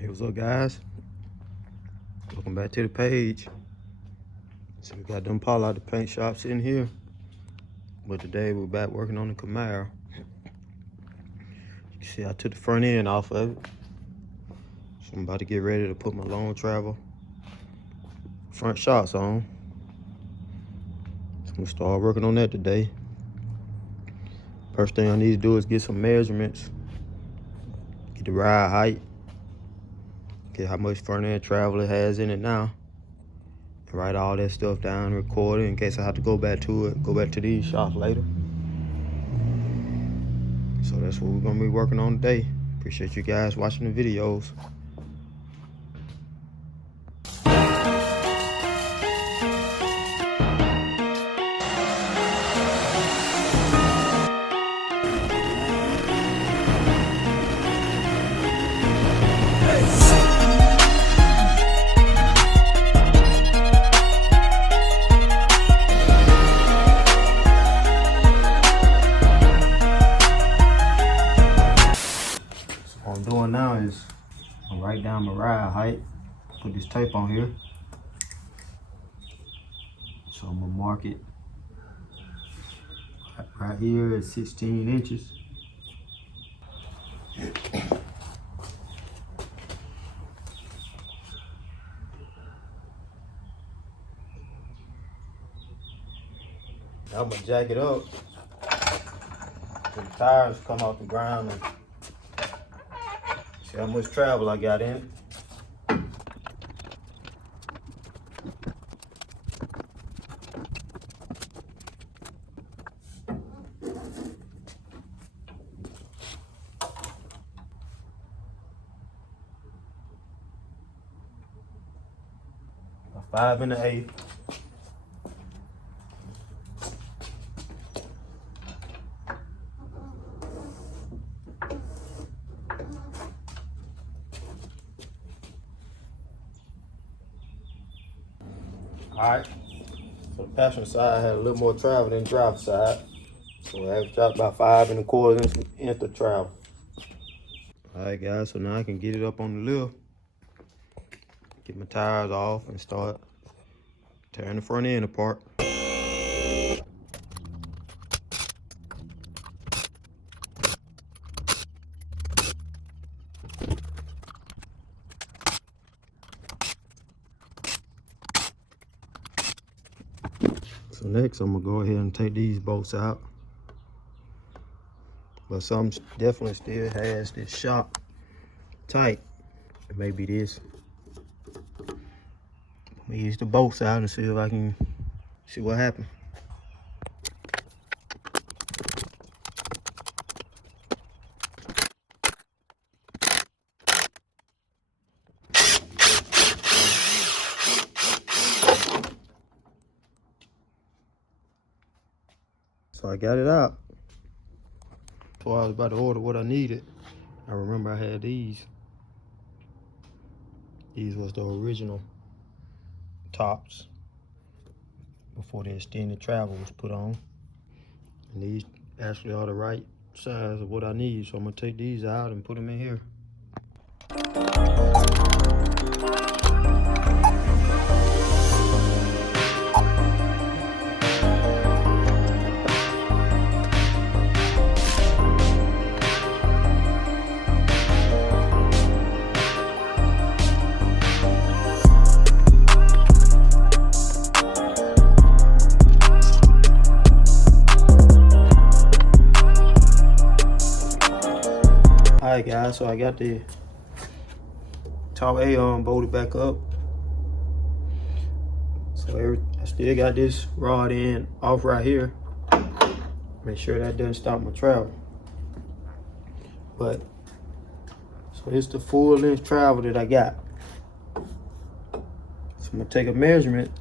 Hey, what's up, guys? Welcome back to the page. So we got them Paul out the paint shop sitting here, but today we're back working on the Camaro. You can see I took the front end off of it, so I'm about to get ready to put my long travel front shots on. So I'm gonna start working on that today. First thing I need to do is get some measurements, get the ride height, get how much front end travel it has in it now, and write all that stuff down, record it in case I have to go back to these shots later. So that's what we're gonna be working on today. Appreciate you guys watching the videos. What I'm doing now is I'm write down my ride height, put this tape on here. So I'm gonna mark it right here at 16 inches. I'm gonna jack it up so the tires come off the ground and see how much travel I got in it. A 5 1/8. Alright, so the passenger side had a little more travel than the driver's side. So I have dropped about 5 1/4 inches of travel. Alright guys, so now I can get it up on the lift, get my tires off and start tearing the front end apart. So next I'm gonna go ahead and take these bolts out. But some definitely still has this shock tight. It may be this. I'm gonna use the bolts out and see if I can see what happens. So I got it out. Before I was about to order what I needed, I remember I had these. These was the original tops before the extended travel was put on. And these actually are the right size of what I need. So I'm gonna take these out and put them in here. Alright guys, so I got the top A-arm bolted back up. So I still got this rod end off right here. Make sure that doesn't stop my travel. But, so it's the full length travel that I got. So I'm gonna take a measurement.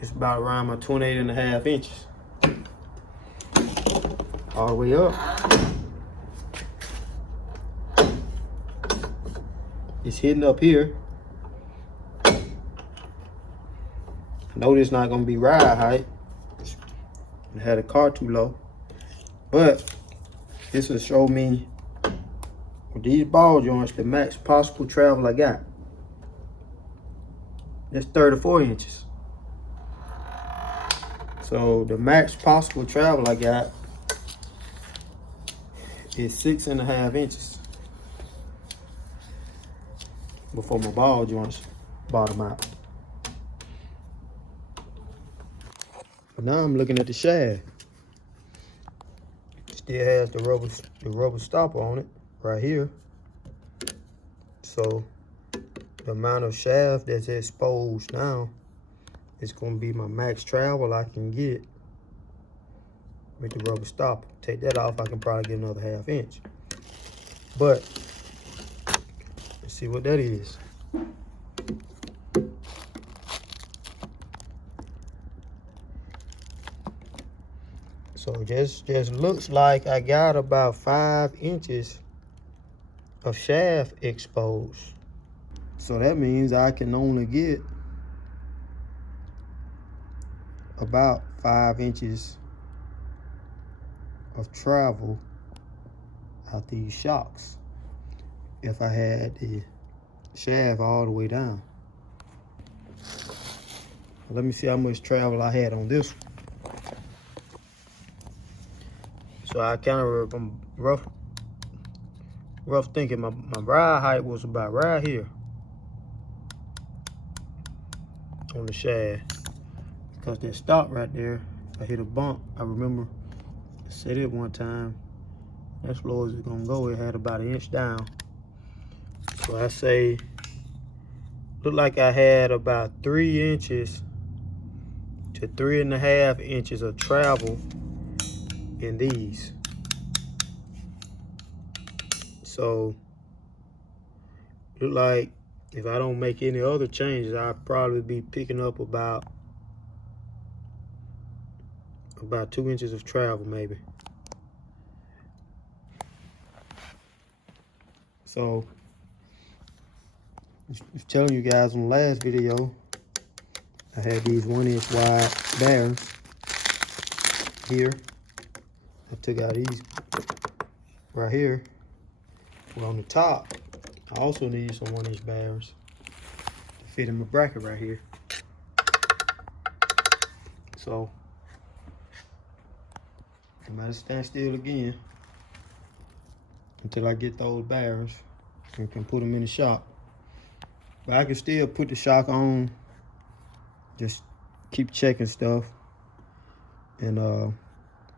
It's about around my 28 1/2 inches. All the way up. It's hitting up here. I know this not gonna be ride height. and had the car too low. But this will show me with these ball joints the max possible travel I got. That's 34 inches. So the max possible travel I got is 6.5 inches before my ball joints bottom out. But now I'm looking at the shaft. It still has the rubber stopper on it right here. So the amount of shaft that's exposed now is going to be my max travel I can get with the rubber stopper. Take that off, I can probably get another 1/2 inch. But let's see what that is. So just looks like I got about 5 inches of shaft exposed. So that means I can only get about 5 inches of travel out these shocks if I had the shaft all the way down. Let me see how much travel I had on this one. So I kind of rough thinking my ride height was about right here on the shaft, because that stop right there, I hit a bump. I remember I said it one time, as low as it's gonna go, it had about 1 inch down. So I say, looked like I had about 3 inches to 3.5 inches of travel in these. So look like if I don't make any other changes, I'll probably be picking up about 2 inches of travel maybe. So I was telling you guys in the last video, I had these 1 inch wide bearings here. I took out these right here. Well, on the top, I also need some 1 inch bearings to fit in my bracket right here. So I might stand still again until I get those bearings and can put them in the shock. But I can still put the shock on, just keep checking stuff, and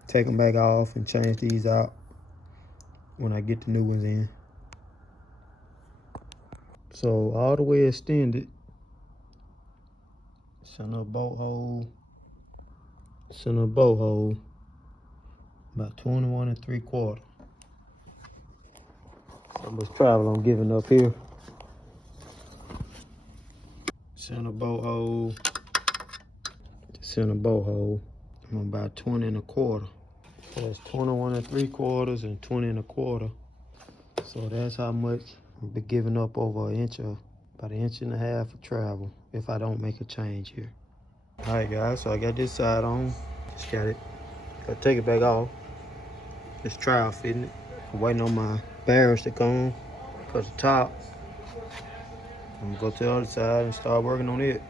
take them back off and change these out when I get the new ones in. So all the way extended, center bolt hole, about 21 3/4. How much travel I'm giving up here. Center bolt hole, I'm about 20 1/4. So that's 21 3/4 and 20 1/4. So that's how much I'll be giving up over about 1.5 inches of travel if I don't make a change here. All right, guys, so I got this side on. Just gotta take it back off. Just trial fitting it. I'm waiting on my bearings to come because the top. I'm gonna go to the other side and start working on it.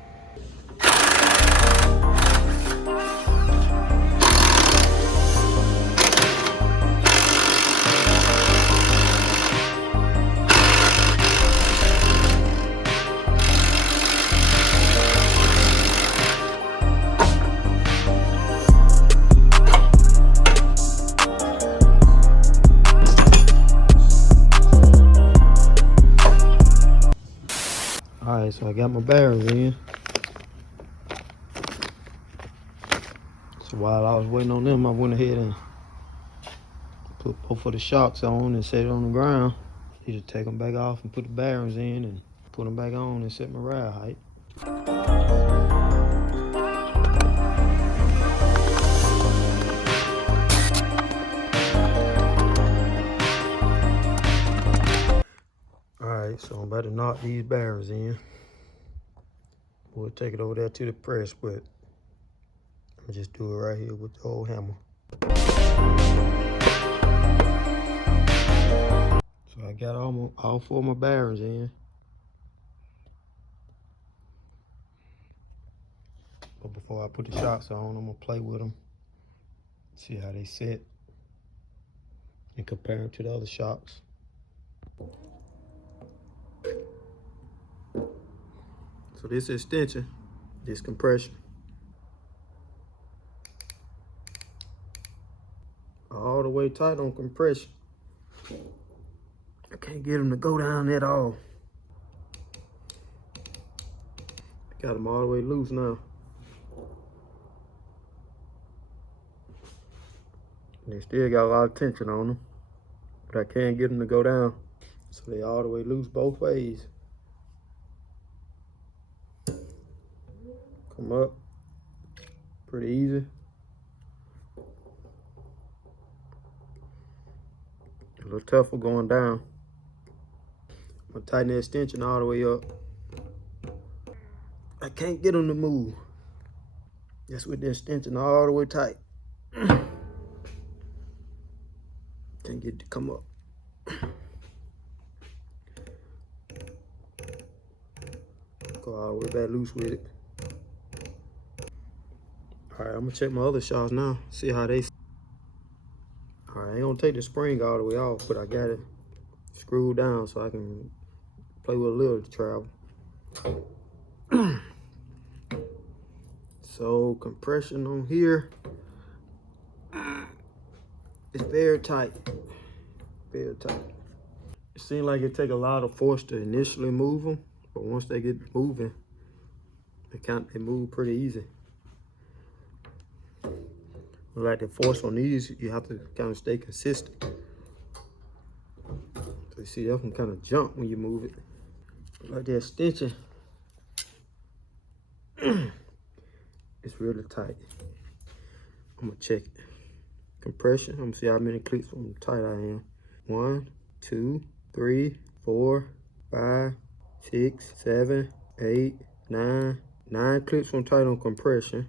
Alright, so I got my bearings in. So while I was waiting on them, I went ahead and put both of the shocks on and set it on the ground. You just take them back off and put the bearings in and put them back on and set my ride height. Alright, so I'm about to knock these bearings in. We'll take it over there to the press, but I'm just do it right here with the old hammer. So I got all 4 of my bearings in. But before I put the shocks on, I'm gonna play with them, see how they set, and compare them to the other shocks. So this extension, this compression, all the way tight on compression. I can't get them to go down at all. Got them all the way loose now. They still got a lot of tension on them, but I can't get them to go down. So they all the way loose both ways. Come up, pretty easy. A little tougher going down. I'm gonna tighten the extension all the way up. I can't get them to move. Just with the extension all the way tight. Can't get it to come up. Go all the way back loose with it. All right, I'm gonna check my other shocks now, see how they. All right, I ain't gonna take the spring all the way off, but I got it screwed down so I can play with a little travel. So compression on here, it's very tight, very tight. It seems like it take a lot of force to initially move them, but once they get moving, they move pretty easy. Like the force on these, you have to kind of stay consistent. So you see that can kind of jump when you move it. Like the extension, it's really tight. I'm gonna check it. Compression, I'm gonna see how many clicks from tight I am. 1, 2, 3, 4, 5, 6, 7, 8, 9. 9 clicks from tight on compression.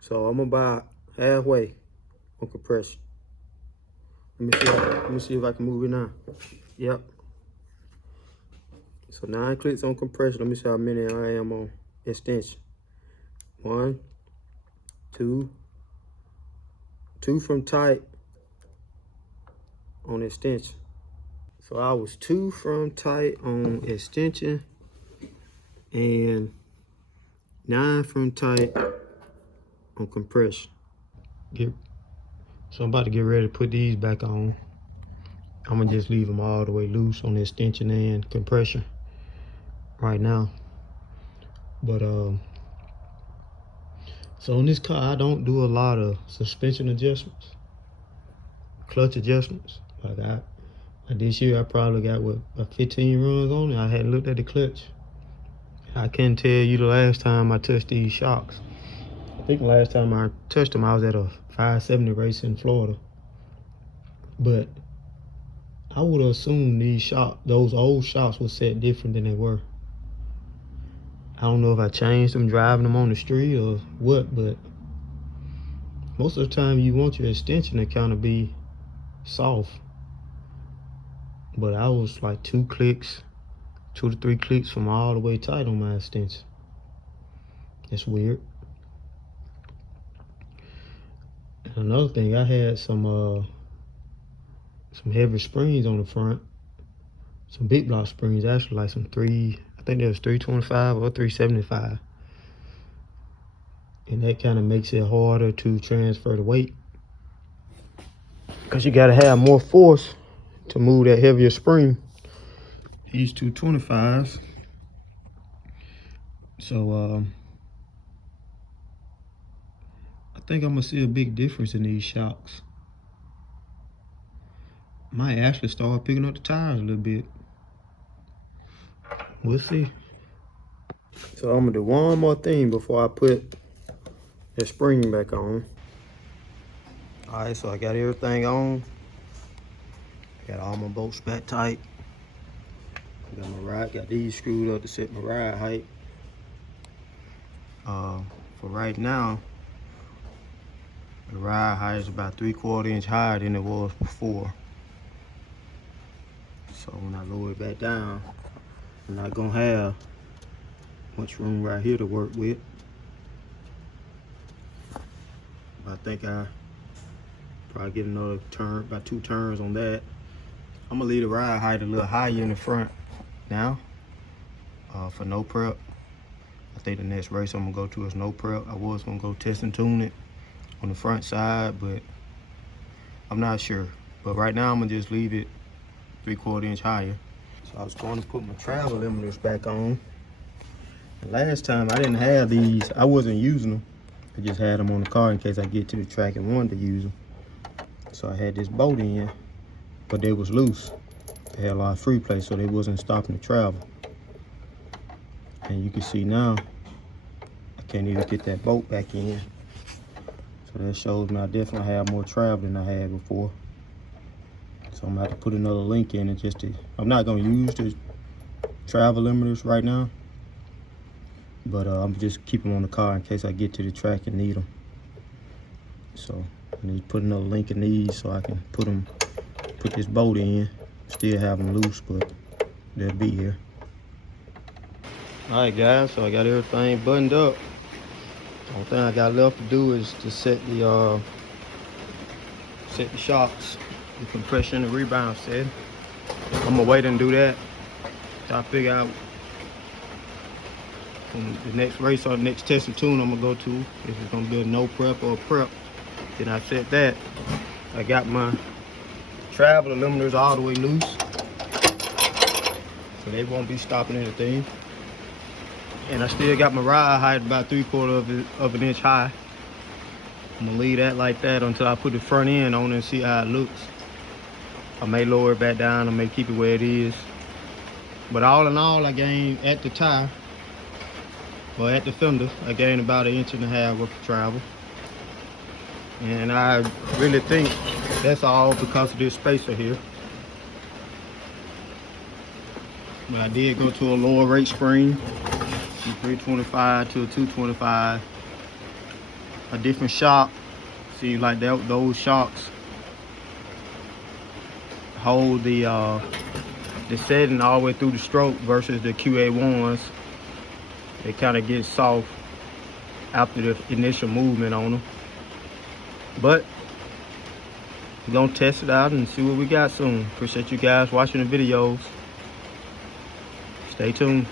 So I'm about halfway on compression. Let me see if I can move it now. Yep. So 9 clicks on compression. Let me see how many I am on extension. 1, 2, 2 from tight on extension. So I was 2 from tight on extension and 9 from tight on compression. So I'm about to get ready to put these back on. I'm gonna just leave them all the way loose on the extension and compression right now. But so on this car, I don't do a lot of suspension adjustments, clutch adjustments. Like this year, I probably got what, about 15 runs on it. I hadn't looked at the clutch. I can't tell you the last time I touched these shocks. I think the last time I touched them, I was at a 570 race in Florida. But I would have assumed those old shocks were set different than they were. I don't know if I changed them driving them on the street or what, but most of the time you want your extension to kind of be soft. But I was like 2 to 3 clicks from all the way tight on my extension. It's weird. And another thing, I had some heavy springs on the front. Some big block springs, actually, like I think there was 325 or 375. And that kind of makes it harder to transfer the weight, because you got to have more force to move that heavier spring. These 225s. So I think I'm gonna see a big difference in these shocks. Might actually start picking up the tires a little bit. We'll see. So I'm gonna do one more thing before I put the spring back on. All right, so I got everything on. Got all my bolts back tight. Got these screwed up to set my ride height. For right now, The ride height is about 3/4 inch higher than it was before. So when I lower it back down, I'm not gonna have much room right here to work with. I think I probably get another turn, about 2 turns on that. I'm gonna leave the ride height a little higher in the front now for no prep. I think the next race I'm gonna go to is no prep. I was gonna go test and tune it on the front side, but I'm not sure. But right now I'm gonna just leave it 3/4 inch higher. So I was going to put my travel limiters back on. Last time I didn't have these. I wasn't using them. I just had them on the car in case I get to the track and wanted to use them. So I had this bolt in, but they was loose. They had a lot of free play, so they wasn't stopping the travel. And you can see now, I can't even get that bolt back in. So that shows me I definitely have more travel than I had before. So I'm gonna have to put another link in it just to, I'm not gonna use the travel limiters right now, but I'm just keep them on the car in case I get to the track and need them. So I need to put another link in these so I can put this bolt in, still have them loose, but they'll be here. All right, guys, so I got everything buttoned up. The only thing I got left to do is to set the shocks, the compression and rebound set. I'm gonna wait and do that till I figure out the next race or the next test and tune I'm gonna go to. If it's gonna be a no prep or a prep, then I set that. I got my travel limiters all the way loose, so they won't be stopping anything. And I still got my ride height about 3/4 of an inch high. I'm gonna leave that like that until I put the front end on and see how it looks. I may lower it back down, I may keep it where it is. But all in all, I gained at the tire, or at the fender, I gained about 1.5 inches worth of travel. And I really think that's all because of this spacer here. But I did go to a lower rate spring, from 325 to a 225. A different shock. See, like that, those shocks hold the setting all the way through the stroke versus the QA1s. They kind of get soft after the initial movement on them. But we're gonna test it out and see what we got soon. Appreciate you guys watching the videos. Stay tuned.